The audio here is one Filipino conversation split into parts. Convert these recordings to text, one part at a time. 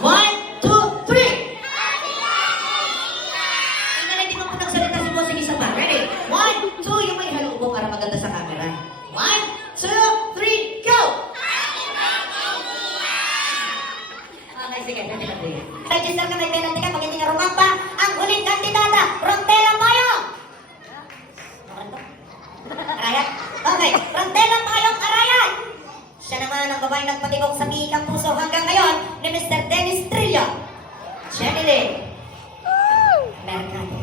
One, two, three! Tingnan na, di mo nagsalita si Bossing isa pa. Ready? One, two, yung may halubong para maganda sa camera. One, two, three, go! Okay, sige, ready na po yun. Register ka, may penalty ka, pag hindi ka rumampa, ang huling kandidata, Frontera Payong! Arayat? Okay, Frontera Payong Arayat! Siya naman ang babae nagpatigok sa bihikang puso hanggang ngayon ni Mr. Dennis Trillo. Jenny Lynn. Mercado.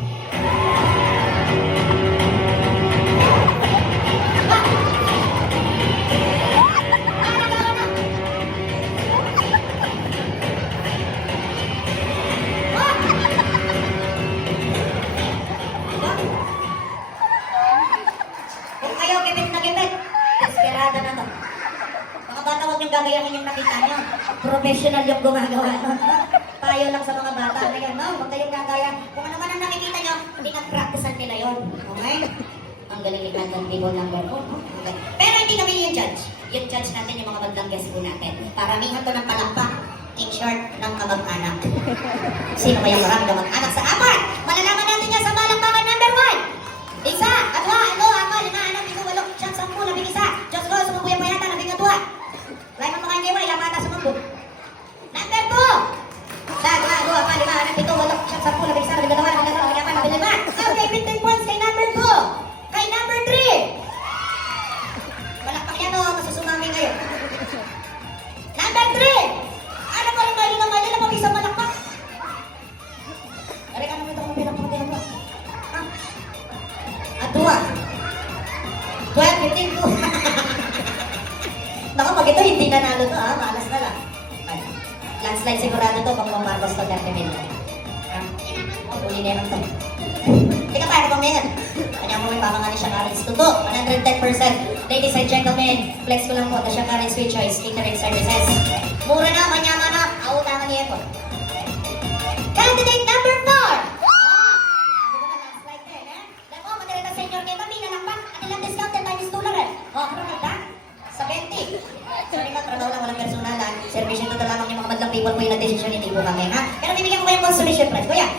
Kung ayaw gipit na gipit, desperada na to. Mga bata, huwag niyong gagayahin yung nakita niyo. Professional yung gumagawa. Tayo lang sa mga bata ngayon, no? Huwag kayong gagaya. Kung ano man ang nakikita niyo, hindi nag-practicean nila yun. Okay? Ang galing ni Canton People number 4. Okay. Pero hindi kami yung judge. Yung judge natin yung mga magdang guest po natin. Paramihan to ng palakpak. In short, ng kamag-anak. Sino kaya marami kamag-anak sa apat? Malalaman natin yan sa palakpakan number 1. Isa, atwa, ano, ako, lima, anak, ito, walo, siyang, 10, labing isa. Diyos ko, sumumpuya pa yata, labing atwa. Lahat ng mga hindi mo, ilang mata sumumpo. Number 2. Isa, atwa, pa, lima, anak, ito, walo, siyang, 10, labing isa, labing atwa, labing atwa, labing apat, labing lima. Okay, 15 points kay number 2. Kay number 3. Malakpak yan o, masusumami ngayon. Number 3. Ano ko rin kayo ng mali na pag-isang malakpak? Dari ka naman ito kung pinapakatira mo. Atwa. 12, 15, 2. Naku, pag ito hindi nanalo to, ha? Malas na lang. Landslide sigurado to, pag Marcos to, Dante Mendo. Uli na yan to. Hindi ka tayo kung ngayon. Kanya mo may papanganin siya Karen's Tuto. 110%. Ladies and gentlemen, flex ko lang po na siya Karen's Sweet Choice Catering Services. Mura na, manyama na. Autangan niya ito. Candidate number 4. Senior kay Mami, nalakpak. At ilang discounted times 2 lang rin. O, ano na? Sa 20. Sorry ka, trabaho lang, walang personalan. Servisyon ito lamang yung mga madlang people po yung nag-desisyon, hindi po kami, ha? Pero bibigyan ko kayong consolation prize. Kuya,